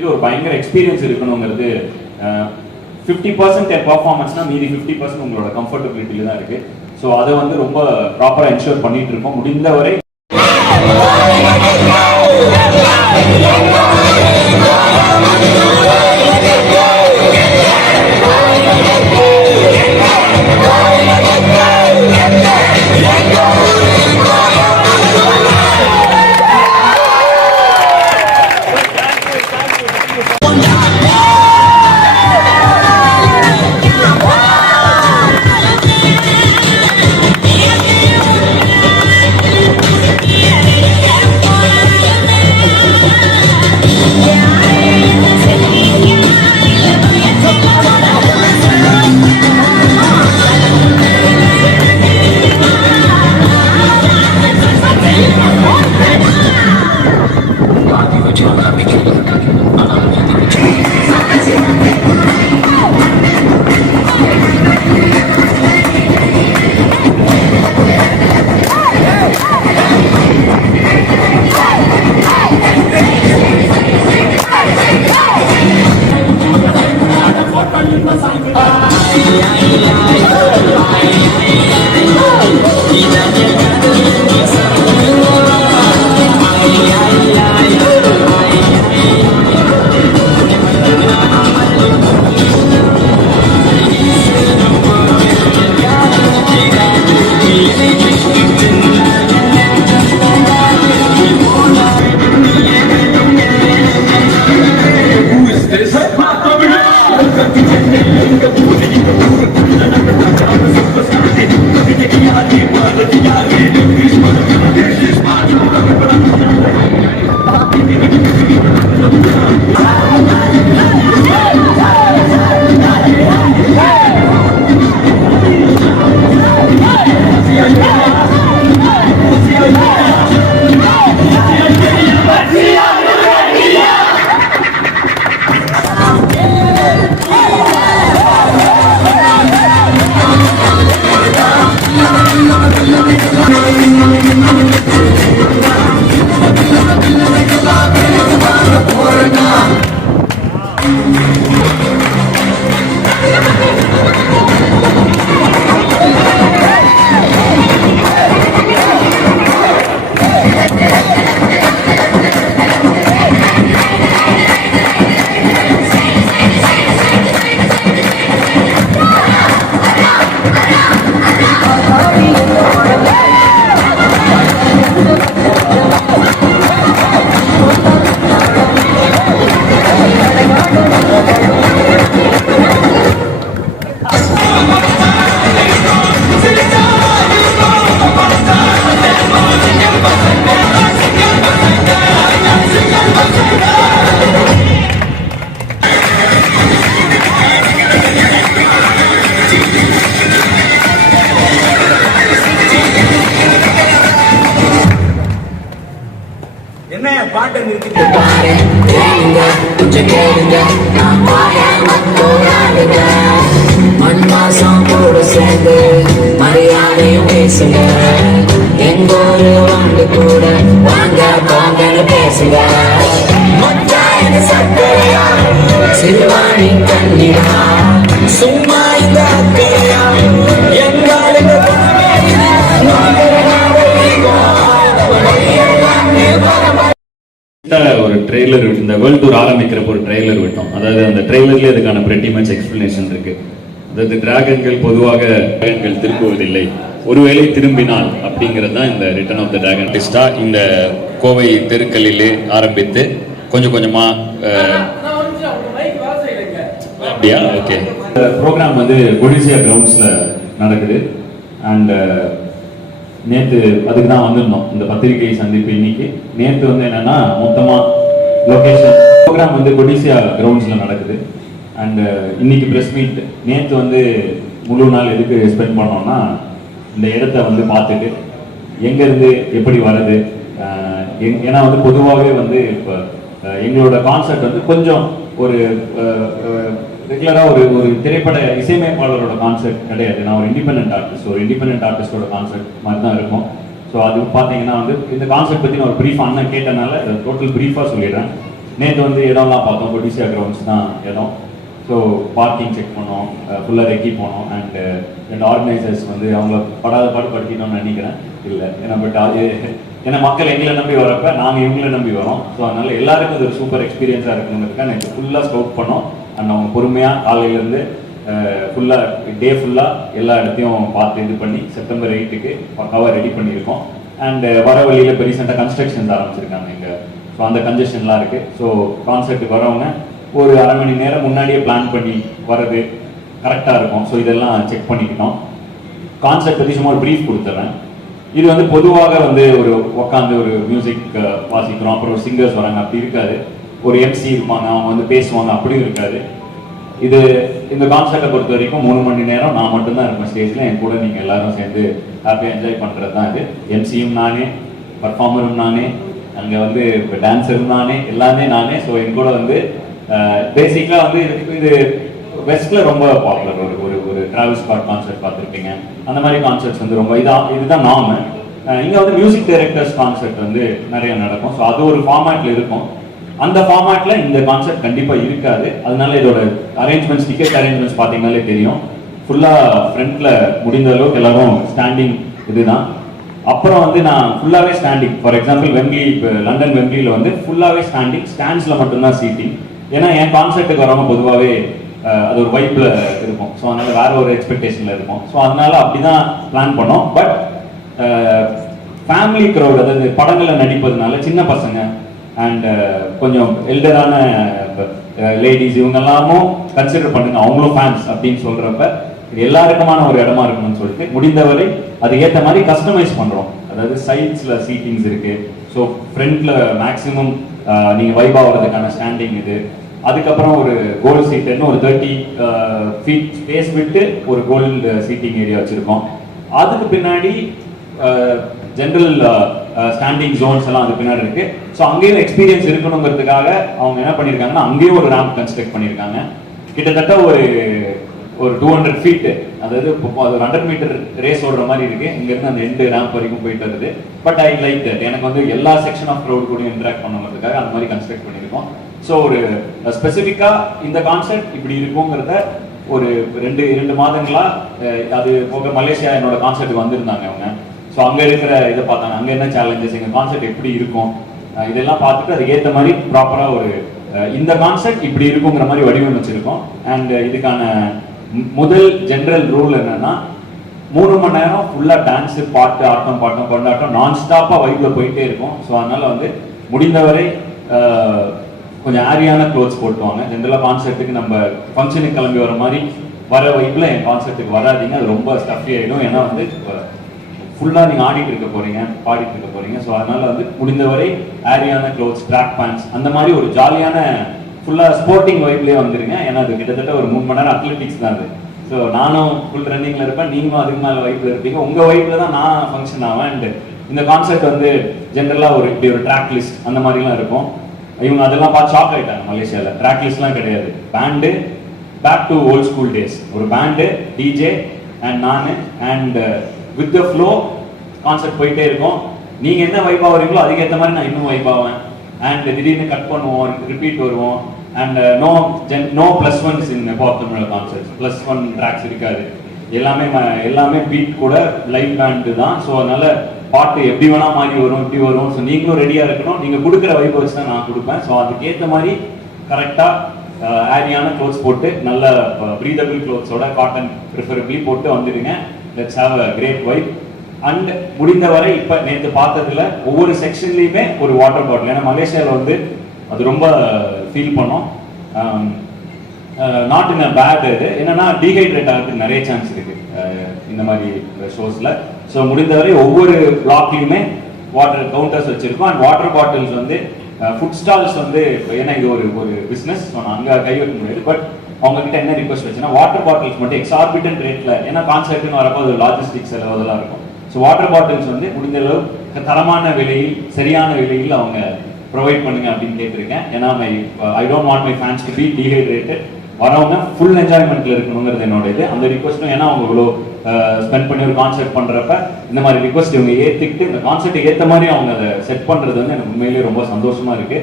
ஒரு பயங்கர எக்ஸ்பீரியன்ஸ் இருக்கணுங்கிறது 50% பெர்ஃபார்மன்ஸ்னா மீதி 50% உங்களோட கம்ஃபர்டபிலிட்டியில தான் இருக்கு. ஸோ அதை வந்து ரொம்ப ப்ராப்பராக என்ஷூர் பண்ணிட்டு இருக்கோம் முடிந்தவரை. பாட்டை மண்வாசம் கூட சேர்ந்து மரியாதையும் பேசுங்க. எங்கூரு வந்து கூட வாங்க போங்கன்னு பேசுங்க. சக்கரையா சிறுவாணி கண்ணிடா சும்மா இந்த அக்கறையா எங்களுக்கு ஒரு ட்ரெய்லர் இந்த வேர்ல்ட் டூர் ஆரம்பிக்கிறப்போ ஒரு ட்ரெய்லர் விட்டோம். அதாவது அந்த ட்ரெய்லர்லேயே அதுக்கான pretty much எக்ஸ்பிளனேஷன் இருக்கு. அதாவது டிராகன்கள் பொதுவாக டிராகன்கள் திரும்புவதில்லை, ஒருவேளை திரும்பினால் அப்படிங்கிறது தான் இந்த ரிட்டர்ன் ஆஃப் த டிராகன். ஆர்டிஸ்டா இந்த கோவை தெருக்களிலே ஆரம்பித்து கொஞ்சம் கொஞ்சமா அப்படியா ஓகே. ப்ரோக்ராம் வந்து கொடிசியா கிரவுண்ட்ஸ்ல நடக்குது. அண்ட் நேற்று அதுக்கு தான் வந்திருந்தோம் இந்த பத்திரிகை சந்திப்பு. இன்னைக்கு நேற்று வந்து என்னன்னா மொத்தமா லொகேஷன் ப்ரோக்ராம் வந்து கொடிசியா கிரவுண்ட்ஸ்ல நடக்குது. அண்ட் இன்னைக்கு ப்ரெஸ் மீட். நேற்று வந்து முழு நாள் எதுக்கு ஸ்பெண்ட் பண்ணோம்னா இந்த இடத்த வந்து பார்த்துட்டு எங்கேருந்து எப்படி வருது. ஏன்னா வந்து பொதுவாகவே வந்து இப்போ எங்களோட கான்செப்ட் வந்து கொஞ்சம் ஒரு ரெகுலராக ஒரு திரைப்பட இசையமைப்பாளரோட கான்செப்ட் கிடையாது. நான் ஒரு இண்டிபெண்டன்ட் ஆர்டிஸ்ட், ஒரு இண்டிபெண்டன்ட் ஆர்டிஸ்டோட கான்செப்ட் மாதிரி தான் இருக்கும். ஸோ அது பார்த்தீங்கன்னா வந்து இந்த கான்செப்ட் பற்றி நான் ஒரு ப்ரீஃப் அண்ணன் கேட்டனால டோட்டல் ப்ரீஃபாக சொல்லிடுறேன். நேற்று வந்து இடம்லாம் பார்த்தோம், கொடிசியா கிரவுண்ட்ஸ் தான் இடம். ஸோ பார்க்கிங் செக் பண்ணோம், ஃபுல்லாக ரெக்கி போனோம். அண்ட் ரெண்டு ஆர்கனைசர்ஸ் வந்து அவங்கள படாத பாடுபடுத்திட்டோம்னு நினைக்கிறேன். இல்லை ஏன்னா பட் அது ஏன்னா மக்கள் எங்களை நம்பி வரப்ப நாங்கள் இவங்களை நம்பி வரோம். ஸோ அதனால எல்லாருக்கும் அது ஒரு சூப்பர் எக்ஸ்பீரியன்ஸாக இருக்கணுங்கிறதுக்காக நேற்று ஃபுல்லாக ஸ்கவுட் பண்ணோம். அண்ட் அவங்க பொறுமையாக காலையிலேருந்து ஃபுல்லாக டே ஃபுல்லாக எல்லா இடத்தையும் பார்த்து இது பண்ணி செப்டம்பர் 8க்கு பக்காவாக ரெடி பண்ணியிருக்கோம். அண்ட் வர வழியில் இப்போ ரீசெண்டாக கன்ஸ்ட்ரக்ஷன்ஸ் ஆரம்பிச்சிருக்காங்க இங்கே. ஸோ அந்த கன்ஜெஷன்லாம் இருக்குது. ஸோ கான்சர்ட்டுக்கு வரவங்க ஒரு அரை மணி நேரம் முன்னாடியே பிளான் பண்ணி வர்றது கரெக்டாக இருக்கும். ஸோ இதெல்லாம் செக் பண்ணிக்கிட்டோம். கான்செப்ட் பற்றி சும்மா ஒரு ப்ரீஃப் கொடுத்துறேன். இது வந்து பொதுவாக வந்து ஒரு உட்காந்து ஒரு மியூசிக் வாசிக்கிறோம், அப்புறம் ஒரு சிங்கர்ஸ் வராங்க, அப்படி இருக்காது. ஒரு எம்சி இருப்பாங்க, அவங்க வந்து பேசுவாங்க, அப்படியும் இருக்காது. இது இந்த கான்செப்டை பொறுத்த வரைக்கும் 3 மணி நேரம் நான் மட்டும்தான் இருப்பேன் ஸ்டேஜில். என் கூட நீங்கள் எல்லாரும் சேர்ந்து ஹாப்பியாக என்ஜாய் பண்ணுறது தான் இது. எம்சியும் நானே, பர்ஃபார்மரும் நானே, அங்கே வந்து டான்ஸரும் நானே, எல்லாமே நானே. ஸோ என் கூட வந்து பேசிக்காக வந்து இது வெஸ்ட்டில் ரொம்ப பாப்புலர். ஒரு ஒரு டிராவல்ஸ் ஸ்பாட் கான்சர்ட் பார்த்துருப்பீங்க. அந்த மாதிரி கான்சர்ட்ஸ் வந்து ரொம்ப இதுதான் நாம. இங்கே வந்து மியூசிக் டைரக்டர்ஸ் கான்சர்ட் வந்து நிறைய நடக்கும். ஸோ அது ஒரு ஃபார்மேட்டில் இருக்கும். அந்த ஃபார்மேட்டில் இந்த கான்செப்ட் கண்டிப்பாக இருக்காது. அதனால இதோட அரேஞ்ச்மெண்ட்ஸ், டிக்கெட் அரேஞ்ச்மெண்ட்ஸ் பார்த்தீங்கன்னாலே தெரியும். ஃபுல்லாக ஃப்ரண்ட்டில் முடிந்த அளவுக்கு எல்லாரும் ஸ்டாண்டிங் இதுதான். அப்புறம் வந்து நான் ஃபுல்லாகவே ஸ்டாண்டிங். ஃபார் எக்ஸாம்பிள் வெம்ப்ளி, இப்போ லண்டன் வெம்ப்ளியில் வந்து ஃபுல்லாகவே ஸ்டாண்டிங், ஸ்டாண்ட்ஸில் மட்டும்தான் சீட்டிங். ஏன்னா என் கான்செர்ட்டுக்கு வரவங்க பொதுவாகவே அது ஒரு வைப்பில் இருக்கும். ஸோ அதனால் வேற ஒரு எக்ஸ்பெக்டேஷனில் இருக்கும். ஸோ அதனால அப்படி தான் பிளான் பண்ணோம். பட் ஃபேமிலி க்ரௌட், அதாவது படங்களில் நடிப்பதுனால சின்ன பசங்க அண்ட் கொஞ்சம் எல்டரான லேடிஸ் இவங்க எல்லாமும் கன்சிடர் பண்ணுங்க, அவங்களும் ஃபேன்ஸ் அப்படின்னு சொல்றப்ப இது எல்லாருக்குமான ஒரு இடமா இருக்கணும்னு சொல்லிட்டு முடிந்தவரை அது ஏற்ற மாதிரி கஸ்டமைஸ் பண்றோம். அதாவது சைட்ஸ்ல சீட்டிங்ஸ் இருக்கு. ஸோ ஃப்ரண்ட்ல மேக்ஸிமம் நீங்க வைப் ஆகிறதுக்கான ஸ்டாண்டிங் இது. அதுக்கப்புறம் ஒரு கோல்டு சீட்டுன்னு ஒரு 30 ஃபீட் ஸ்பேஸ் விட்டு ஒரு கோல்டு சீட்டிங் ஏரியா வச்சிருக்கோம். அதுக்கு பின்னாடி ஜென்ரல் ஸ்டாண்டிங் ஜோன்ஸ் எல்லாம் அது பின்னாடி இருக்கு. ஸோ அங்கேயும் எக்ஸ்பீரியன்ஸ் இருக்கணுங்கிறதுக்காக அவங்க என்ன பண்ணியிருக்காங்கன்னா அங்கேயும் ஒரு ரேம்ப் கன்ஸ்ட்ரக்ட் பண்ணியிருக்காங்க. கிட்டத்தட்ட ஒரு 200 ஃபீட், அதாவது அது 100 மீட்டர் ரேஸ் ஓடுற மாதிரி இருக்கு. இங்கிருந்து அந்த 2 ரேம்ப் வரைக்கும் போயிட்டு வருது. But I like that. எனக்கு வந்து எல்லா செக்ஷன் ஆஃப் க்ரௌட் கூட இன்டராக்ட் பண்ணுங்கிறதுக்காக அந்த மாதிரி கன்ஸ்ட்ரக்ட் பண்ணியிருக்கோம். ஸோ ஒரு ஸ்பெசிஃபிக்காக இந்த கான்செப்ட் இப்படி இருக்குங்கிறத ஒரு 2 மாதங்களா அது போக மலேசியா என்னோட கான்செர்ட்டுக்கு வந்திருந்தாங்க அவங்க. ஸோ அங்கே இருக்கிற இதை பார்த்தாங்க, அங்கே என்ன சேலஞ்சஸ், எங்கள் கான்செப்ட் எப்படி இருக்கும், இதெல்லாம் பார்த்துட்டு அதுக்கு ஏற்ற மாதிரி ப்ராப்பராக ஒரு இந்த கான்செப்ட் இப்படி இருக்குங்கிற மாதிரி வடிவமைச்சிருக்கோம். அண்ட் இதுக்கான முதல் ஜென்ரல் ரூல் என்னன்னா 3 மணி நேரம் ஃபுல்லாக டான்ஸு, பாட்டு, ஆட்டம், பாட்டம், கொண்டாட்டம் நான் ஸ்டாப்பாக வைப்பில் போயிட்டே இருக்கும். ஸோ அதனால வந்து முடிந்தவரை கொஞ்சம் ஆரியான க்ளோத்ஸ் போட்டுவாங்க. ஜென்ரலாக கான்செர்ட்டுக்கு நம்ம ஃபங்க்ஷனுக்கு கிளம்பி வர மாதிரி வர வைப்பில் என் கான்செர்ட்டுக்கு வராதிங்க, அது ரொம்ப ஸ்டஃபி ஆகிடும். ஏன்னா வந்து ஃபுல்லாக நீங்கள் ஆடிட்டு இருக்க போறீங்க, பாடிட்டு இருக்க போறீங்க. ஸோ அதனால வந்து முடிந்தவரை ஆரியான க்ளோத்ஸ், ட்ராக் பேண்ட்ஸ், அந்த மாதிரி ஒரு ஜாலியான ஃபுல்லாக ஸ்போர்ட்டிங் வைப்லேயே வந்துருங்க. ஏன்னா அது கிட்டத்தட்ட ஒரு 3 மணி நேரம் அத்லெட்டிக்ஸ் தான் அது. ஸோ நானும் ஃபுல் ரன்னிங்கில் இருப்பேன், நீங்களும் அதுக்கு மேலே வைப்பில் இருப்பீங்க. உங்கள் வைப்பில் தான் நான் ஃபங்க்ஷன் ஆவேன். அண்ட் இந்த கான்செர்ட் வந்து ஜென்ரலாக இப்படி ஒரு ட்ராக் லிஸ்ட் அந்த மாதிரிலாம் இருக்கும். இவங்க அதெல்லாம் பார்த்து ஷாக் ஆகிட்டாங்க. மலேசியாவில் ட்ராக் லிஸ்ட்லாம் கிடையாது. Band, back to old school days. ஒரு பேண்டு, டிஜே அண்ட் நான் and with the flow concept போயிட்டே இருக்கும். நீங்க என்ன வைப் ஆகுறீங்களோ அதுக்கேற்ற மாதிரி நான் இன்னும் வைப் ஆவேன். அண்ட் திடீர்னு கட் பண்ணுவோம், ரிப்பீட் வருவோம். And no +1s in pop Tamil concept. +1 tracks இருக்காது. எல்லாமே பீட் கூட லைவ் பேண்டு தான். ஸோ அதனால பாட்டு எப்படி வேணா மாறி வரும், இப்படி வரும். ஸோ நீங்களும் ரெடியா இருக்கணும். நீங்க கொடுக்குற வைப் வச்சு தான் நான் கொடுப்பேன். ஸோ அதுக்கேற்ற மாதிரி கரெக்டா ஆரியான க்ளோத்ஸ் போட்டு நல்ல ப்ரீதபிள் க்ளோத்ஸோட காட்டன் ப்ரிஃபரபிளி போட்டு வந்துடுங்க. Let's have a great vibe. And முடிந்தவரை இப்போ நேற்று பார்த்ததுல ஒவ்வொரு செக்ஷன்லையுமே ஒரு வாட்டர் பாட்டில். ஏன்னா மலேசியாவில் வந்து அது ரொம்ப ஃபீல் பண்ணோம். Not in a bad. இது என்னன்னா டீஹைட்ரேட் ஆகிறதுக்கு நிறைய சான்ஸ் இருக்கு இந்த மாதிரி ஷோஸ்ல. ஸோ முடிந்தவரை ஒவ்வொரு பிளாக்லையுமே வாட்டர் கவுண்டர்ஸ் வச்சிருக்கோம். அண்ட் வாட்டர் பாட்டில்ஸ் வந்து ஃபுட் ஸ்டால்ஸ் வந்து ஏன்னா இது ஒரு பிஸ்னஸ், ஸோ நான் அங்கே கை வைக்க முடியாது. பட் அவங்க கிட்ட என்ன ரிக்வஸ்ட் வச்சுன்னா வாட்டர் பாட்டில்ஸ் மட்டும் எக்ஸார்பிட்டன்ட் ரேட்ல, ஏன்னா கான்செர்ட்னு வரப்போ அது லாஜிஸ்டிக்ஸ் செலவு அதெல்லாம் இருக்கும். ஸோ வாட்டர் பாட்டில்ஸ் வந்து முடிந்த அளவு தரமான விலையில், சரியான விலையில் அவங்க ப்ரொவைட் பண்ணுங்க அப்படின்னு கேட்டிருக்கேன். ஏன்னா I don't want my fans to be dehydrated. வரவங்க ஃபுல் என்ஜாய்மெண்ட்ல இருக்கணுங்கிறது என்னோட இது. அந்த ரிக்வஸ்ட்டும் ஏன்னா அவங்க இவ்வளோ ஸ்பெண்ட் பண்ணி ஒரு கான்செர்ட் பண்றப்ப இந்த மாதிரி ரிக்வஸ்ட் இவங்க ஏற்றுக்கிட்டு இந்த கான்செர்ட் ஏற்ற மாதிரி அவங்க அதை செட் பண்றது வந்து எனக்கு உண்மையிலேயே ரொம்ப சந்தோஷமா இருக்கு.